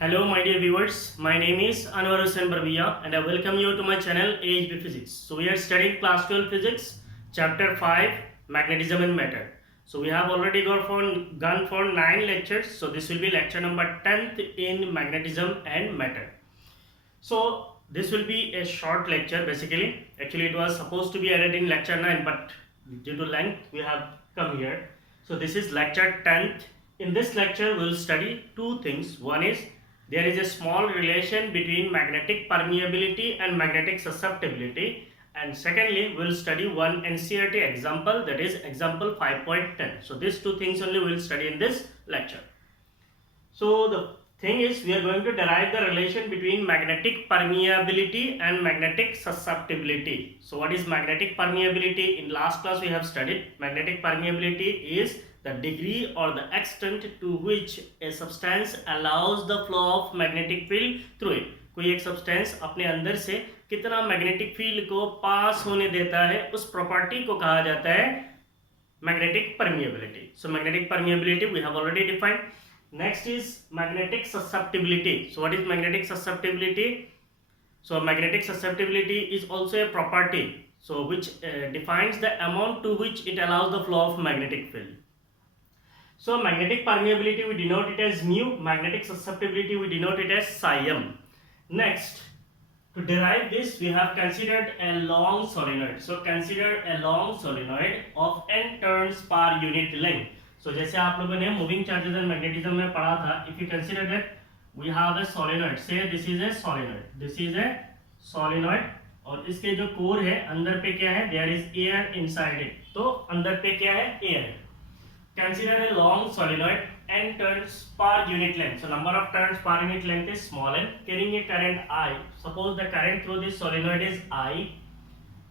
Hello, my dear viewers. My name is Anwar Hussain Barbia, and I welcome you to my channel AHB Physics. So we are studying class 12 physics, chapter 5, magnetism and matter. So we have already gone for 9 lectures. So this will be lecture number 10th in magnetism and matter. So this will be a short lecture basically. Actually, it was supposed to be added in lecture 9, but due to length, we have come here. So this is lecture 10th. In this lecture, we will study two things. One is there is a small relation between magnetic permeability and magnetic susceptibility. And secondly, we will study one NCERT example, that is example 5.10. So these two things only we will study in this lecture. So the thing is, we are going to derive the relation between magnetic permeability and magnetic susceptibility. So what is magnetic permeability? In last class we have studied. Magnetic permeability is the degree or the extent to which a substance allows the flow of magnetic field through it. कोई एक सब्सटेंस अपने अंदर से कितना magnetic field को पास होने देता है, उस प्रॉपर्टी को कहा जाता है magnetic permeability. So magnetic permeability we have already defined. Next is magnetic susceptibility. So what is magnetic susceptibility? So magnetic susceptibility is also a property, so which defines the amount to which it allows the flow of magnetic field. So magnetic permeability we denote it as mu, magnetic susceptibility we denote it as psi m. Next, to derive this, we have considered a long solenoid. So consider a long solenoid of n turns per unit length. So जैसे आप लोगों ने moving charges and magnetism में पढ़ा था, if you consider that we have a solenoid, say this is a solenoid, और इसके जो कोर है अंदर पे क्या है, there is air inside it, तो अंदर पे क्या है, एयर है. Consider a long solenoid n turns per unit length. So number of turns per unit length is small n, carrying a current I. Suppose the current through this solenoid is I.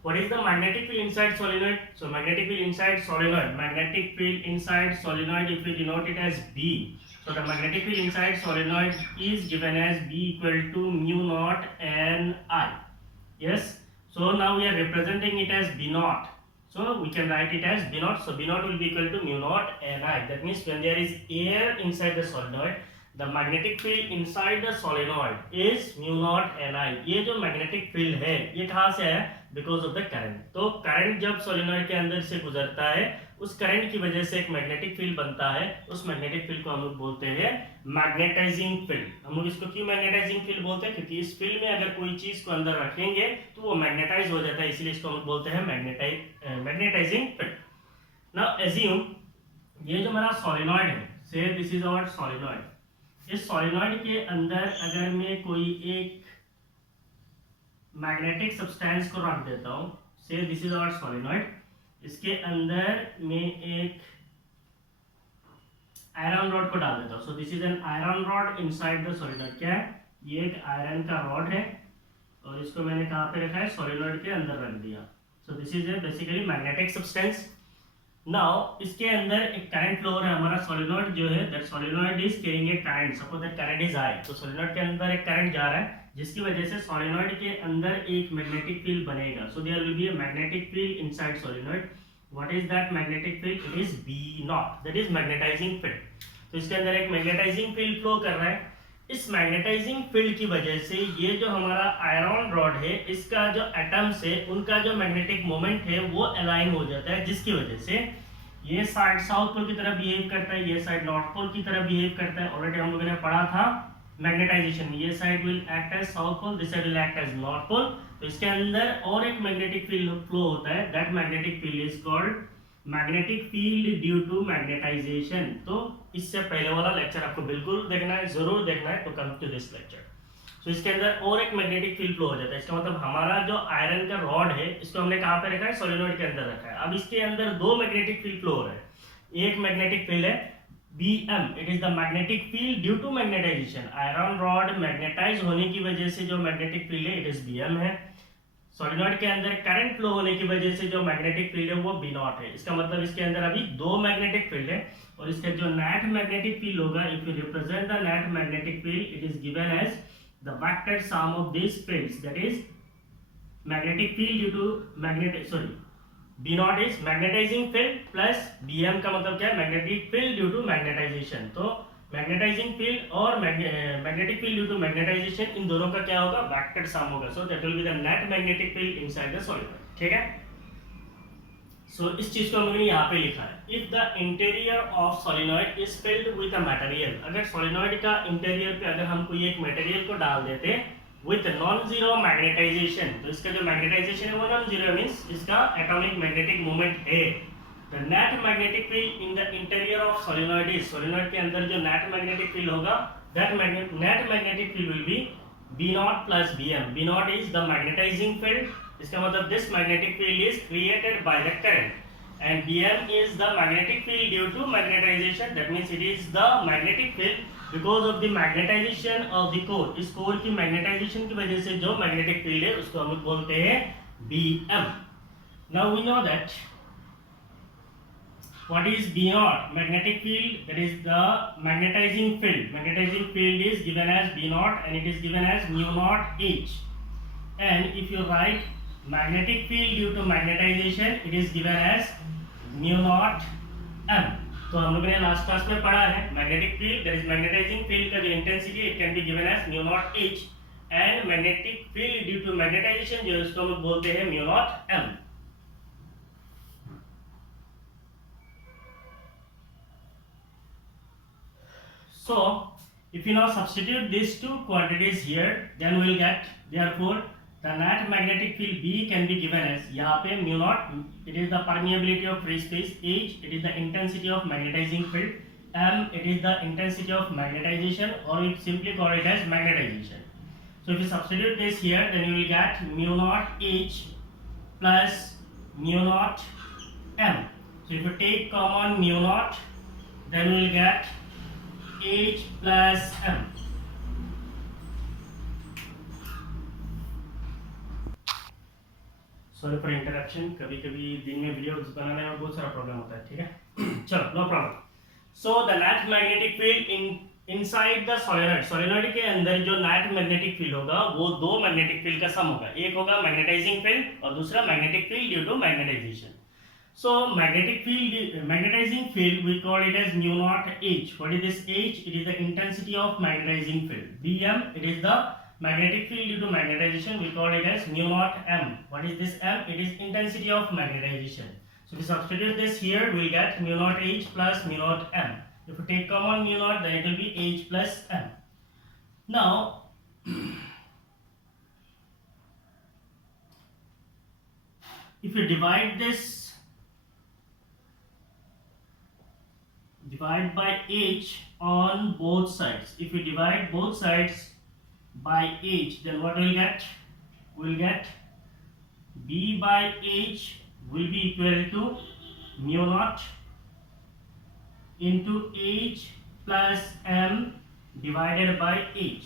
What is the magnetic field inside solenoid? So magnetic field inside solenoid, if we denote it as B. So the magnetic field inside solenoid is given as B equal to mu naught n I. Yes. So now we are representing it as B naught. So we can write it as B naught. So B naught will be equal to mu naught Ni. That means when there is air inside the solenoid, the magnetic field inside the solenoid is mu naught Ni. ये जो magnetic field है, ये कहाँ से है? Because of the current. तो current जब solenoid के अंदर से गुजरता है, उस करंट की वजह से एक मैग्नेटिक फील्ड बनता है. उस मैग्नेटिक फील्ड को हम लोग बोलते हैं मैग्नेटाइजिंग फील्ड. हम लोग इसको क्यों मैग्नेटाइजिंग फील्ड बोलते हैं? क्योंकि इस फील्ड में अगर कोई चीज को अंदर रखेंगे तो वो मैग्नेटाइज हो जाता है, इसीलिए इसको हम लोग बोलते हैं मैग्नेटाइजिंग फील्ड. नाउ एज्यूम ये जो हमारा सोलेनॉइड है, से दिस इज आवर सोलेनॉइड. इस सोलेनॉइड के अंदर अगर मैं कोई एक मैग्नेटिक सब्सटेंस को रख देता हूं, से दिस इज आवर सोलेनॉइड, इसके अंदर मैं एक आयरन रॉड को डाल देता हूं. सो this is an iron rod inside the solenoid. क्या है? ये एक आयरन का रॉड है और इसको मैंने कहां पे रखा है? सोलेनॉइड के अंदर रख दिया. सो this is A basically magnetic substance. Now इसके अंदर एक करंट फ्लो हो रहा है. हमारा सोलेनॉइड जो है, that solenoid is carrying a current. Suppose that current is I. तो सोलेनॉइड के अंदर एक करंट जा रहा है, जिसकी वजह से सोलेनॉइड के अंदर एक मैग्नेटिक फील्ड बनेगा. So there will be a magnetic field inside solenoid. What is that magnetic field? It is B naught, that is magnetising field. तो इसके अंदर एक मैग्नेटाइजिंग फील्ड फ्लो कर रहा है. इस मैग्नेटाइजिंग फील्ड की वजह से ये जो हमारा आयरन रॉड है, इसका जो एटम्स है, उनका जो मैग्नेटिक मोमेंट है वो अलाइन हो जाता है, जिसकी वजह से ये साइड साउथ पोल की तरह बिहेव करता है, ये साइड नॉर्थ पोल की तरह बिहेव करता है. ऑलरेडी हम लोगों ने पढ़ा था मैग्नेटाइजेशन में. ये side will act as south pole, this side will act as north pole. तो इसके अंदर और एक मैग्नेटिक फील्ड फ्लो होता है. That magnetic field is called magnetic field due to magnetisation. तो इससे पहले वाला लेक्चर आपको बिल्कुल देखना है, जरूर देखना है, तो कम टू दिस लेक्चर. तो इसके अंदर और एक मैग्नेटिक फील्ड फ्लो हो जाता है. इसका मतलब हमारा जो आयरन का रॉड है, इसको हमने कहां पे रखा है? सोलेनॉइड के अंदर रखा है. अब इसके अंदर दो मैग्नेटिक फील्ड फ्लो हो रहा है. एक मैग्नेटिक फील्ड है Bm, it is the magnetic field due to magnetisation. Iron rod magnetise होने की वजह से जो मैग्नेटिक फील्ड है, इट इज Bm है. सोलेनॉइड के अंदर करंट फ्लो होने की वजह से जो मैग्नेटिक फील्ड है वो B नॉट है. इसका मतलब इसके अंदर अभी दो मैग्नेटिक फील्ड है, और इसका जो नेट मैग्नेटिक फील्ड होगा, if you represent the net magnetic field, it is given as the vector sum of these fields, that is magnetic field due to B naught is magnetizing field plus Bm का मतलब क्या है? magnetic field due to magnetization. तो magnetizing field और magnetic field due to magnetization, इन दोनों का क्या होगा, वेक्टर सम होगा. So that will be the net magnetic field inside the solenoid. ठीक है. सो इस चीज को हमने यहाँ पे लिखा है. If the interior of solenoid is filled with a material, अगर सोलिनॉइड का इंटीरियर पे अगर हम कोई एक मटेरियल को डाल देते विथ नॉन जीरो मैग्नेटाइजेशन, तो इसका जो मैग्नेटाइजेशन है वो नॉन जीरो मींस इसका एटॉमिक मैग्नेटिक मोमेंट है. The net magnetic field in the interior of solenoid is, solenoid के अंदर जो नेट मैग्नेटिक फील्ड होगा, that net magnetic field will be B naught plus Bm. B naught is the magnetizing field. इसका मतलब this magnetic field is created by the current and Bm is the magnetic field due to magnetization. That means it is the magnetic field because of the magnetization of the core. इस core की magnetization की वजह से जो magnetic field है उसको हम बोलते हैं Bm. Now we know that what is B naught? Magnetic field, that is the magnetizing field. Magnetizing field is given as B naught and it is given as mu naught H. And if you write magnetic field due to magnetization, it is given as mu naught M. तो हम लोगों ने last class में पढ़ा है magnetic field, that is magnetising field का जो intensity it can be given as mu naught H and magnetic field due to magnetisation जो इसको हम बोलते हैं mu naught M. So if you now substitute these two quantities here, then we will get, therefore the net magnetic field B can be given as, यहाँ पे mu naught, it is the permeability of free space, H it is the intensity of magnetizing field, M it is the intensity of magnetization, or we simply call it as magnetization. So if you substitute this here, then you will get mu naught H plus mu naught M. So if you take common mu naught, then we will get H plus M. Sorry for interruption, कभी कभी दिन में वीडियो बनाने में बहुत सारा प्रॉब्लम होता है. ठीक है. चलो no problem. So the net magnetic field inside the solenoid, solenoid के अंदर जो नेट मैग्नेटिक फील्ड होगा वो दो मैग्नेटिक फील्ड का सम होगा. एक होगा मैग्नेटाइजिंग फील्ड और दूसरा magnetic field due to magnetisation. So magnetic field, magnetizing field, we call it as mu naught H. What is this H? It is the intensity of magnetizing field. Bm, it is the magnetic field due to magnetization. We call it as mu naught M. What is this M? It is intensity of magnetization. So we substitute this here, we will get mu naught H plus mu naught M. If we take common mu naught, then it will be H plus M. Now, if you divide this, divide by H on both sides. If we divide both sides by H, then what we'll get? We'll get B by H will be equal to mu naught into H plus M divided by H.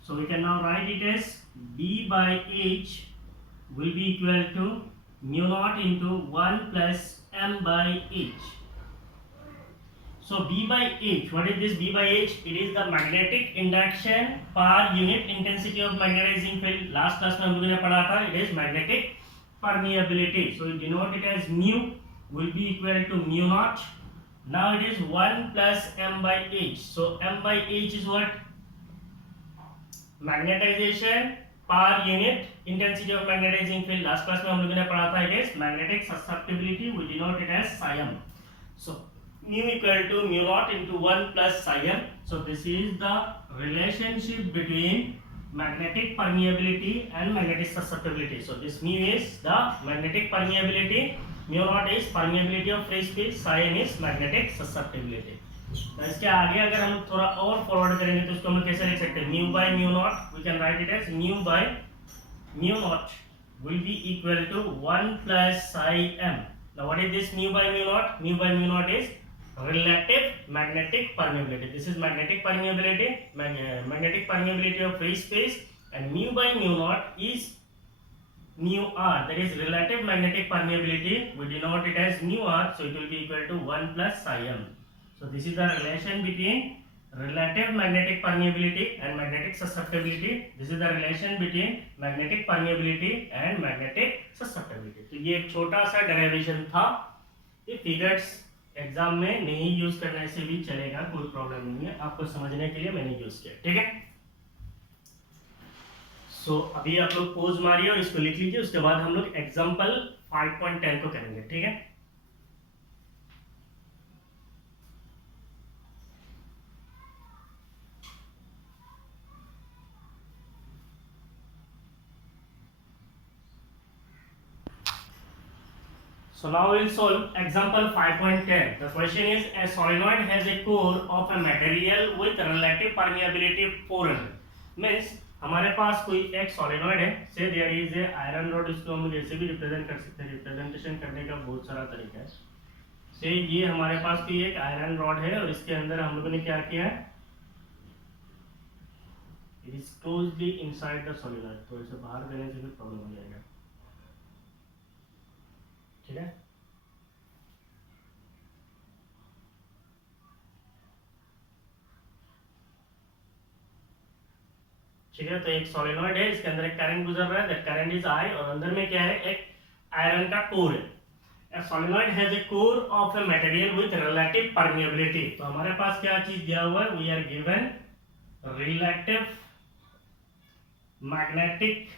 So we can now write it as B by H will be equal to mu naught into 1 plus M by H. So B by H, what is this B by H? It is the magnetic induction per unit intensity of magnetizing field. Last class में हम लोगों ने पढ़ा था, it is magnetic permeability. So we denote it as mu will be equal to mu naught. Now it is 1 plus M by H. So M by H is what? Magnetization per unit intensity of magnetizing field. Last class में हम लोगों ने पढ़ा था, it is magnetic susceptibility. We denote it as psi m. So mu equal to mu naught into 1 plus psi m. So this is the relationship between magnetic permeability and magnetic susceptibility. So this mu is the magnetic permeability, mu naught is permeability of free space, psi m is magnetic susceptibility. तो इसके आगे अगर हम थोड़ा और फॉरवर्ड करेंगे तो इसको हम कैसे लिख सकते हैं? mu by mu naught, we can write it as mu by mu naught will be equal to 1 plus psi m. Now what is this mu by mu naught? Mu by mu naught is relative magnetic permeability. This is magnetic permeability, magnetic permeability of free space, and mu by mu naught is mu r, that is relative magnetic permeability. We denote it as mu r, so it will be equal to 1 plus psi m. So this is the relation between relative magnetic permeability and magnetic susceptibility. This is the relation between magnetic permeability and magnetic susceptibility. तो ये एक छोटा सा derivation था. It figures exam में नहीं यूज करने से भी चलेगा, कोई प्रॉब्लम नहीं है, आपको समझने के लिए मैंने यूज किया, ठीक है। सो अभी आप लोग पोज मारिए और इसको लिख लीजिए, उसके बाद हम लोग एग्जाम्पल 5.10 को करेंगे, ठीक है। So now we'll solve example 5.10. The question is, a solenoid has a core of a material with relative permeability 400. Means हमारे पास कोई एक सोलेनॉइड है, say there is a iron rod, इसको हम जैसे भी रिप्रेजेंट कर सकते हैं, रिप्रेजेंटेशन करने का बहुत सारा तरीका है। से ये हमारे पास कोई एक आयरन रॉड है और इसके अंदर हम लोगों ने क्या किया है, it is closely inside the solenoid, तो इसे बाहर देने से भी प्रॉब्लम हो जाएगा, ठीक है। ठीक है, तो एक सोलेनॉइड है, इसके अंदर एक करंट गुजर रहा है, दैट करंट इज आई, और अंदर में क्या है, एक आयरन का कोर है। A solenoid has a core of a material with relative permeability. तो हमारे पास क्या चीज दिया हुआ है, we are given relative magnetic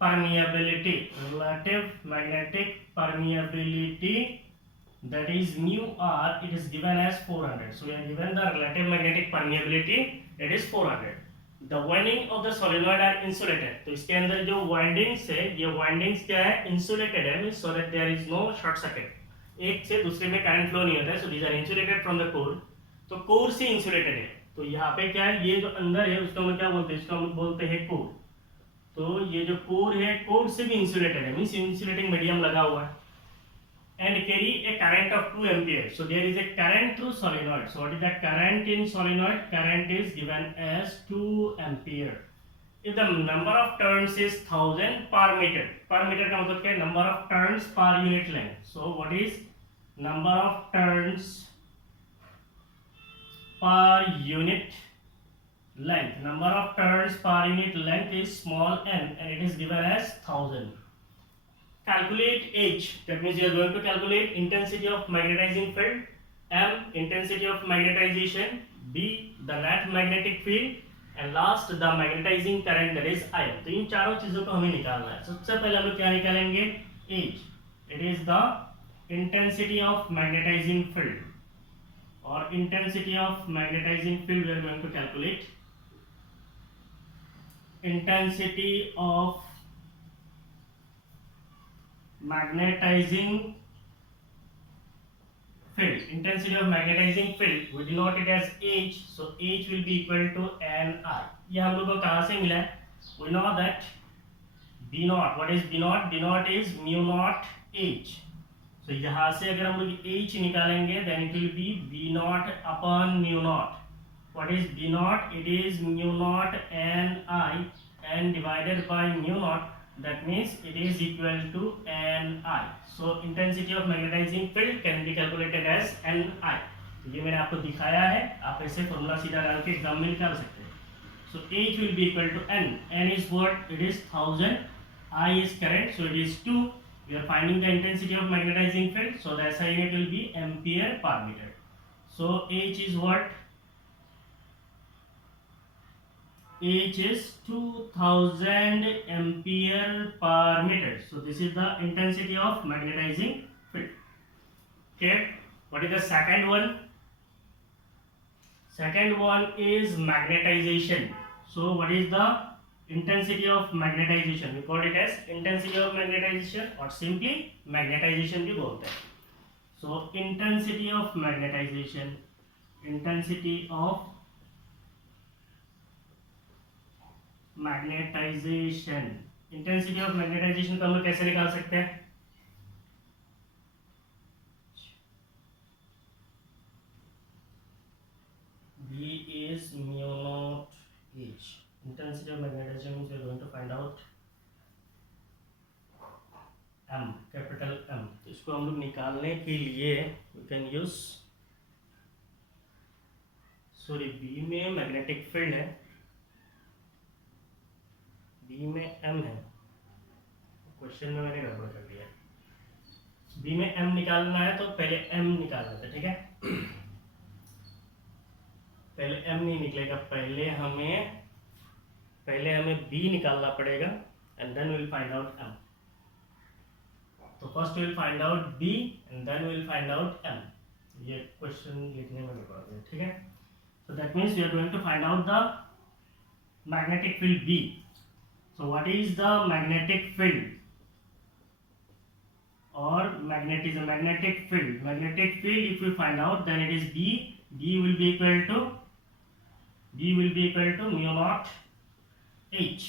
permeability, relative magnetic permeability, that is mu r, it is given as 400. So we are given the relative magnetic permeability, it is 400. The winding of the solenoid are insulated. तो इसके अंदर जो वाइंडिंग्स है, ये वाइंडिंग्स क्या है, insulated है, means so that there is no short circuit, एक से दूसरे में करंट फ्लो नहीं होता है, so these are insulated from the core. तो कोर से इंसुलेटेड है, तो यहाँ पे क्या है, ये जो अंदर है उसको हम क्या बोलते हैं, इसको हम बोलते हैं कोर। तो ये जो कोर है, कोर से भी इंसुलेटेड है, मींस इंसुलेटिंग मीडियम लगा हुआ है, and carry a current of 2 ampere. So there is a current through solenoid. So what is the current in solenoid? Current is given as 2 ampere. If the number of turns is 1000 per meter, per meter का मतलब क्या है, number of turns per unit length. So what is number of turns per unit length? Number of turns per unit length is small n, and it is given as 1000. Calculate H. That means you are going to calculate intensity of magnetizing field, M intensity of magnetization, B the net magnetic field, and last the magnetizing current, that is I. तो इन चारों चीजों को हमें निकालना है। सबसे पहले हम लोग क्या निकालेंगे, H. It is the intensity of magnetizing field, और intensity of magnetizing field we are going to calculate intensity of magnetizing field. Intensity of magnetizing field we denote it as H, so H will be equal to Ni. ये हम लोग को कहाँ से मिला है, we know that B naught, what is B naught? B naught is mu naught H. So यहाँ से अगर हम लोग H निकालेंगे then it will be B naught upon mu naught. What is B naught? It is mu naught Ni, and divided by mu naught, that means it is equal to Ni. So intensity of magnetizing field can be calculated as Ni. ये मैंने आपको दिखाया है, आप ऐसे फॉर्मूला सीधा डाल के एग्जाम में निकाल सकते हैं। So H will be equal to N. N is what? It is 1000. I is current, so it is 2. We are finding the intensity of magnetizing field, so the SI unit will be ampere per meter. So H is what? H is 2000 ampere per meter. So this is the intensity of magnetizing field. Okay, what is the second one? Second one is magnetization. So what is the intensity of magnetization? We call it as intensity of magnetization, or simply magnetization भी बोलते हैं. So intensity of magnetization, intensity of magnetisation, intensity of magnetisation को हम लोग कैसे निकाल सकते हैं, V is mu naught H. Intensity of magnetization means we are going to find out M, capital M. तो इसको हम लोग निकालने के लिए we can use, sorry B में मैग्नेटिक फील्ड है, B में M है, क्वेश्चन में मैंने गड़बड़ कर दिया। बी में एम निकालना है तो पहले एम निकालना है, ठीक है। पहले एम नहीं निकलेगा, पहले हमें बी निकालना पड़ेगा and then will find out M. तो first will find out B and then will find out M. ये क्वेश्चन लिखने में पड़ेगा, ठीक है। So that means we are going to find out the magnetic field B. So what is the magnetic field or magnetism? Magnetic field if we find out, then it is B. B will be equal to mu naught H.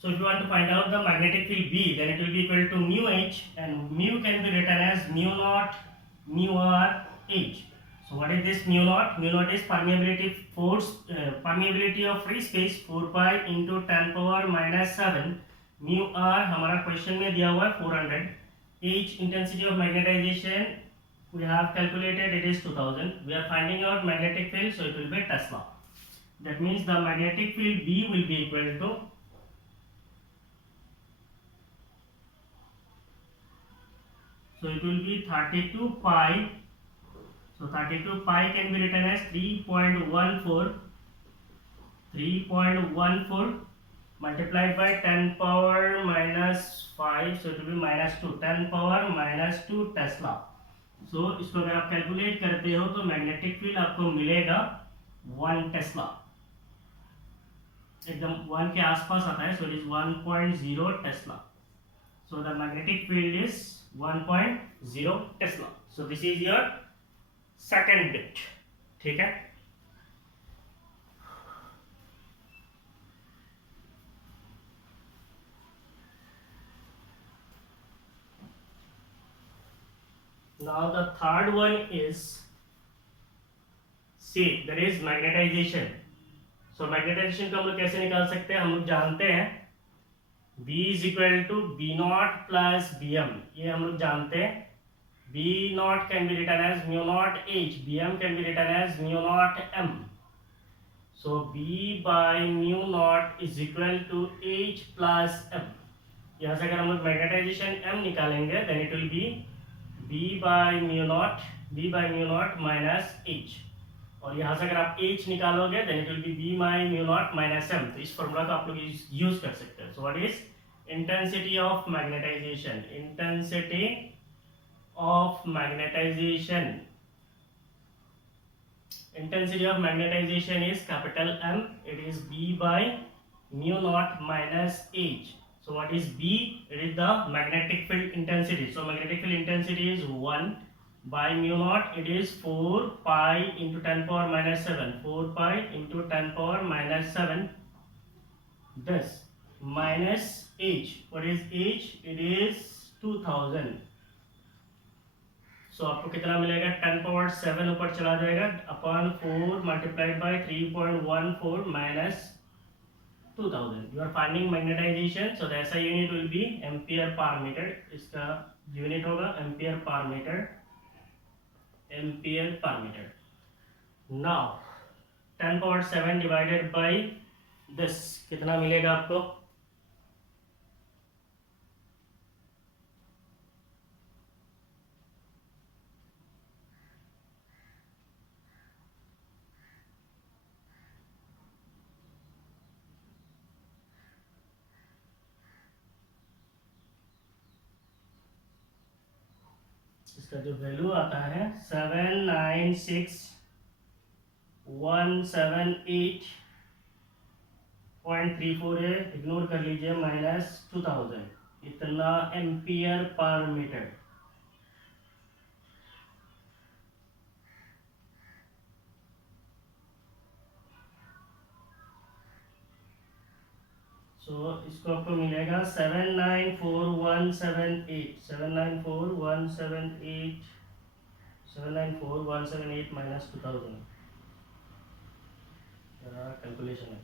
So if you want to find out the magnetic field B, then it will be equal to mu H, and mu can be written as mu naught mu R H. So what is this mu naught? Mu naught is permeability force, permeability of free space 4 pi into 10 power minus 7. Mu R हमारा क्वेश्चन में दिया हुआ है 400. H intensity of magnetization we have calculated, it is 2000. We are finding out magnetic field, so it will be Tesla. That means the magnetic field B will be equal to, so it will be 32 pi. So 32 pi can be written as 3.14 multiplied by 10 power minus 5, so it will be minus 2, 10 power minus 2 टेस्ला। सो इसको अगर आप कैलकुलेट करते हो तो magnetic field आपको मिलेगा 1 टेस्ला, एकदम 1 के आसपास आता है, सो it is 1.0 Tesla. So the magnetic field is 1.0 टेस्ला। So this is your second bit, ठीक है। Now the third one is, see, there is magnetization. So magnetization को हम लोग कैसे निकाल सकते हैं? हम लोग जानते हैं B is equal to B naught plus Bm, ये हम लोग जानते हैं। B naught can be written as mu naught H, Bm can be written as mu naught M. So B by mu naught is equal to H plus M. यहाँ से अगर हम लोग magnetization M निकालेंगे, then it will be B by mu naught minus H, और यहाँ से अगर आप H निकालोगे then it will be B by mu naught minus M। तो इस फॉर्मूला को आप लोग यूज कर सकते हैं। So what is intensity of magnetization? Intensity of magnetization is capital M. It is B by mu naught minus H. So what is B? It is the magnetic field intensity. So magnetic field intensity is 1 by mu naught. It is 4 pi into 10 power minus 7. 4 pi into 10 power minus 7. This minus H. What is H? It is 2000. So आपको कितना मिलेगा? 10 power 7 ऊपर चला जाएगा upon 4 multiplied by 3.14 minus 2000. You are finding magnetization, so the SI unit will be ampere per meter. इसका यूनिट होगा ampere per meter. Now 10 power 7 divided by this कितना मिलेगा आपको? इसका जो वैल्यू आता है 796,178.34 है, इग्नोर कर लीजिए, minus 2000, इतना एम्पियर पर मीटर। सो इसको आपको मिलेगा 794,178 minus 2000। कैलकुलेशन है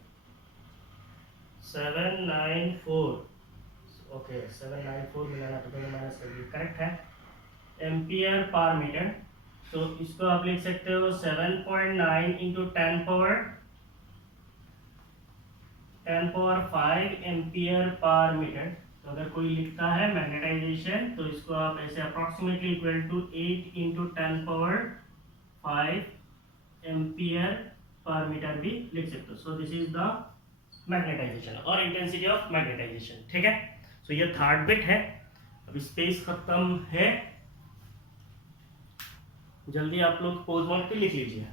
794, ओके 794 मिलाना तो माइनस कर दिया, करेक्ट है, एम्पियर पर मीटर। तो इसको आप लिख सकते हो 7.9 इंटू 10 पावर 5 एम्पियर पर मीटर। तो अगर कोई लिखता है मैग्नेटाइजेशन तो इसको आप ऐसे approximately equal to 8 into 10 power 5 ampere per metre भी लिख सकते हो। So this is the magnetisation और इंटेंसिटी ऑफ मैग्नेटाइजेशन। ठीक है, सो ये थर्ड बिट है। अभी स्पेस खत्म है, जल्दी आप लोग पोज मोड पे लिख लीजिए।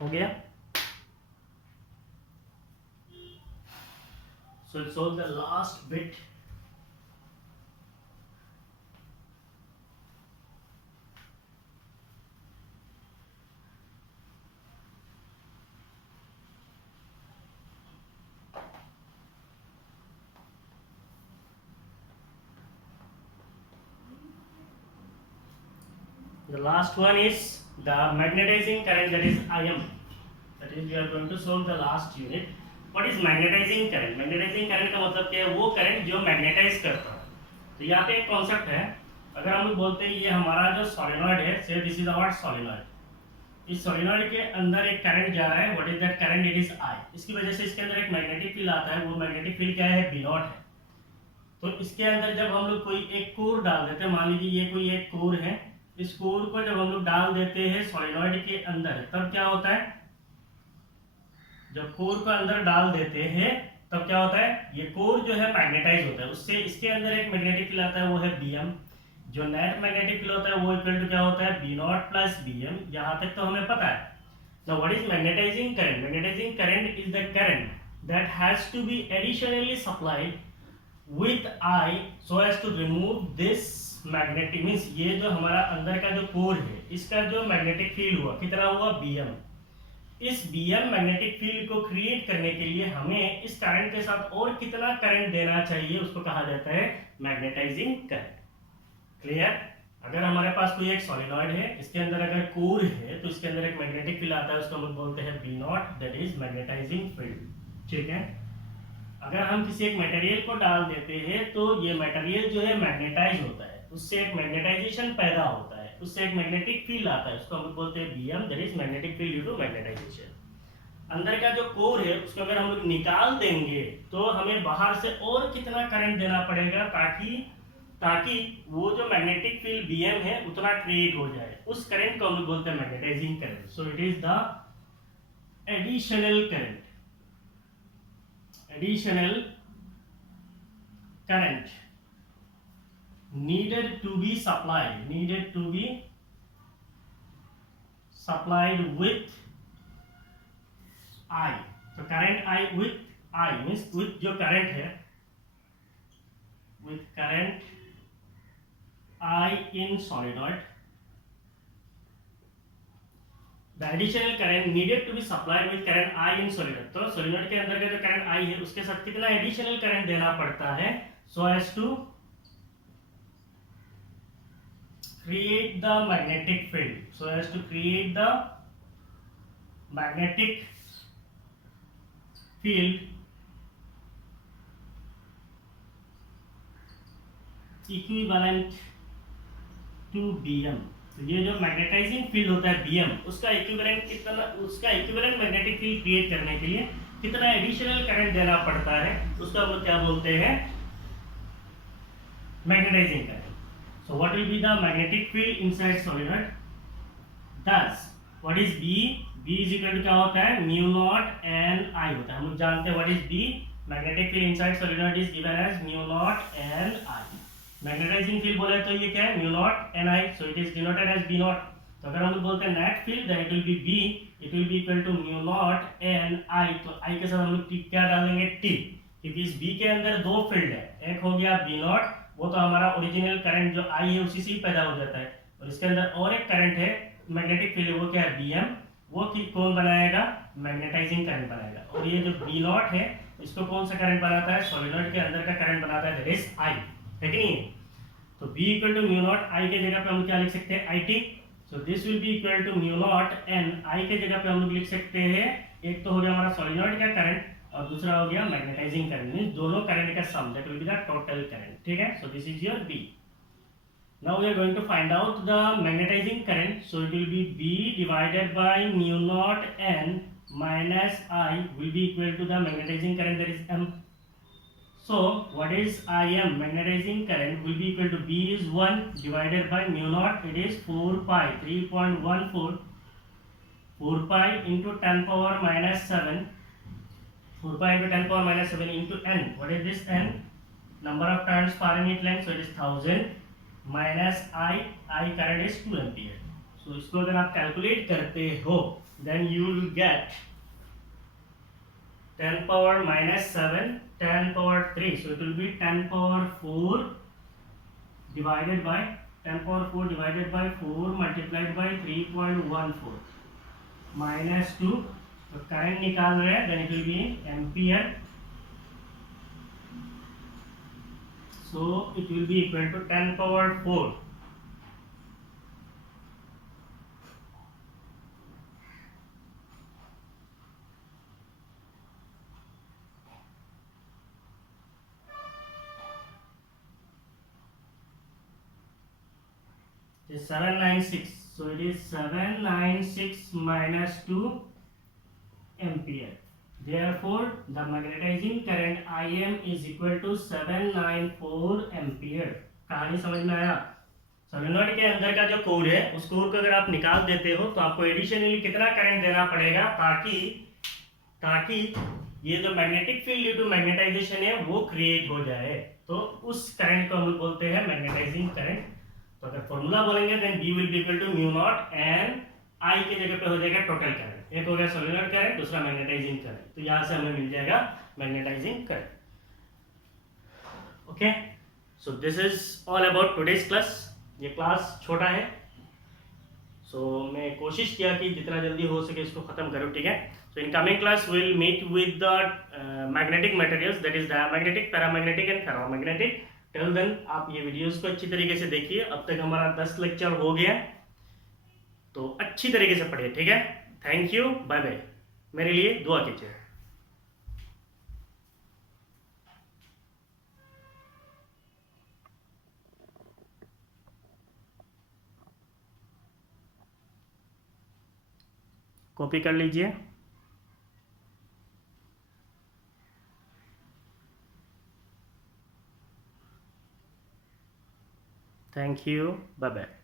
हो गया? So let's solve the last bit. The last one is the magnetizing current, that is IM. That is we are going to solve the last unit. What is magnetizing current? Magnetizing current का मतलब क्या है? वो करंट जो मैग्नेटाइज करता है। तो यहाँ पे एक कॉन्सेप्ट है, अगर हम लोग बोलते हैं ये हमारा जो सोलेनॉइड है, से दिस इज आवर सोलेनॉइड। इस सोलेनॉइड के अंदर एक करंट जा रहा है, what is that current? It is I. इसकी वजह से इसके अंदर एक मैग्नेटिक फील्ड आता है, वो मैग्नेटिक फील्ड क्या है? बी नॉट है। तो इसके अंदर जब हम लोग कोई एक कोर डाल देते हैं, मान लीजिए ये कोई एक कोर है, इस कोर को जब हम लोग डाल देते हैं सोलेनॉइड के अंदर, तब क्या होता है? जब कोर को अंदर डाल देते हैं तब क्या होता है? ये कोर जो है मैग्नेटाइज होता है, उससे इसके अंदर एक मैग्नेटिक फील्ड आता है, वो है बीएम। जो नेट मैग्नेटिक फील्ड होता है वो इक्वल टू क्या होता है? B naught plus Bm. यहाँ तक तो हमें पता है। Now what is magnetising current? Magnetising current is the current that has to be additionally supplied with I so as to remove this magnetic, means ये जो हमारा अंदर का जो कोर है, इसका जो मैग्नेटिक फील्ड हुआ, कितना हुआ? बीएम। इस बीएम मैग्नेटिक फील्ड को क्रिएट करने के लिए हमें इस करंट के साथ और कितना करंट देना चाहिए, उसको कहा जाता है मैग्नेटाइजिंग करंट। क्लियर? अगर हमारे पास कोई एक सॉलिनॉइड है, इसके अंदर अगर कोर है तो इसके अंदर एक मैग्नेटिक फील्ड आता है, उसको हम बोलते हैं B naught, that is magnetising field. ठीक है, अगर हम किसी एक मटेरियल को डाल देते हैं तो ये मटेरियल जो है मैग्नेटाइज होता है, उससे एक मैग्नेटाइजेशन पैदा होता है, उससे एक मैग्नेटिक फील्ड आता है, उसको हम बोलते हैं Bm, that is magnetic field due to magnetisation. अंदर का जो कोर है उसको अगर हम लोग निकाल देंगे तो हमें बाहर से और कितना करंट देना पड़ेगा ताकि वो जो मैग्नेटिक फील्ड बीएम है उतना क्रिएट हो जाए, उस करंट को हम लोग बोलते हैं magnetising current. So it is the additional current needed to be supplied with I. So current I with I means with जो current है, with current I in solenoid, the additional current needed to be supplied with current I in solenoid. तो solenoid के अंदर का जो current I है उसके साथ कितना additional current देना पड़ता है so as to create the magnetic field, so as to create the magnetic field equivalent to Bm। तो ये जो मैग्नेटाइजिंग फील्ड होता है Bm, उसका इक्विवेलेंट कितना, उसका इक्विवेलेंट मैग्नेटिक फील्ड क्रिएट करने के लिए कितना एडिशनल करंट देना पड़ता है, उसको हम लोग क्या बोलते हैं? Magnetising current. So what will be the magnetic field inside solenoid? Thus, what is B? B is equal to क्या होता है? Mu naught n I होता है। हम लोग जानते हैं what is B? Magnetic field inside solenoid is given as mu naught n I। Magnetising field बोले तो ये क्या है? mu naught n I, so it is denoted as B naught। तो अगर हम लोग बोलते हैं net field, then it will be B, it will be equal to mu naught n I। तो I के साथ हम लोग क्या डालेंगे? T, क्योंकि इस B के अंदर दो फील्ड है, एक हो गया B naught, वो तो हमारा ओरिजिनल करंट जो आई है उसी से ही पैदा हो जाता है, और इसके अंदर और एक करंट है मैग्नेटिक फील्ड, वो क्या है? बीएम। वो कौन बनाएगा? मैग्नेटाइजिंग करंट बनाएगा। और ये जो बी नॉट है इसको कौन सा करंट बनाता है? सोलेनॉइड के अंदर का करंट बनाता है, दैट इज आई, है कि नहीं? तो B equal to mu naught I के जगह पे हम क्या लिख सकते हैं? I T. So this will be equal to mu naught n I के जगह पे हम लोग लिख सकते हैं, एक तो हो गया हमारा सोलेनॉइड का करंट और दूसरा हो गया मैग्नेटाइजिंग करंट, मींस दोनों करंट का sum, that will be the total current, ठीक है। So this is your B. Now we are going to find out the magnetizing current, so it will be B divided by mu naught n minus I will be equal to the magnetizing current, that is M. So what is Im? Magnetizing current will be equal to B is 1 divided by mu naught, it is 4 pi 3.14, 4 pi into 10 power minus 7, 4 pi into 10 power minus 7 into N. What is this N? Number of turns per unit length, so it is 1000 minus I current is 2 ampere. So इसको अगर आप कैलकुलेट करते हो then you will get 10 power minus 7, 10 power 3, so it will be 10 power 4 divided by 10 power 4 divided by 4 multiplied by 3.14 minus 2, तो करंट निकाल रहे हैं, then it will be ampere, so it will be equal to 10 power 4 is 796, so it is 796 minus 2 ampere. Therefore the magnetizing current Im is equal to 794 ampere. कहानी समझ में आया? सोलेनॉइड के अंदर का जो कोर है उस कोर को अगर आप निकाल देते हो तो आपको एडिशनली कितना करंट देना पड़ेगा ताकि ये जो magnetic field due to magnetisation है वो क्रिएट हो जाए, तो उस करंट को हम बोलते हैं मैग्नेटाइजिंग करंट। तो अगर फॉर्मूला बोलेंगे then B will be equal to mu naught and I की जगह पे हो जाएगा टोटल करंट, एक हो गया सोलेनॉइड करंट, दूसरा मैग्नेटाइजिंग करंट, तो यहाँ से हमें मिल जाएगा magnetising current. Okay, so this is all about today's class. ये क्लास छोटा है, सो मैं कोशिश किया कि जितना जल्दी हो सके इसको खत्म करूँ, ठीक है। So in coming class will meet with the magnetic materials, that is diamagnetic, paramagnetic and ferromagnetic. Till then आप ये वीडियोस को अच्छी तरीके से देखिए। अब तक हमारा 10 लेक्चर हो गया, तो अच्छी तरीके से पढ़िए, ठीक है। Thank you, bye bye. मेरे लिए दुआ कीजिए। कॉपी कर लीजिए। Thank you, bye bye.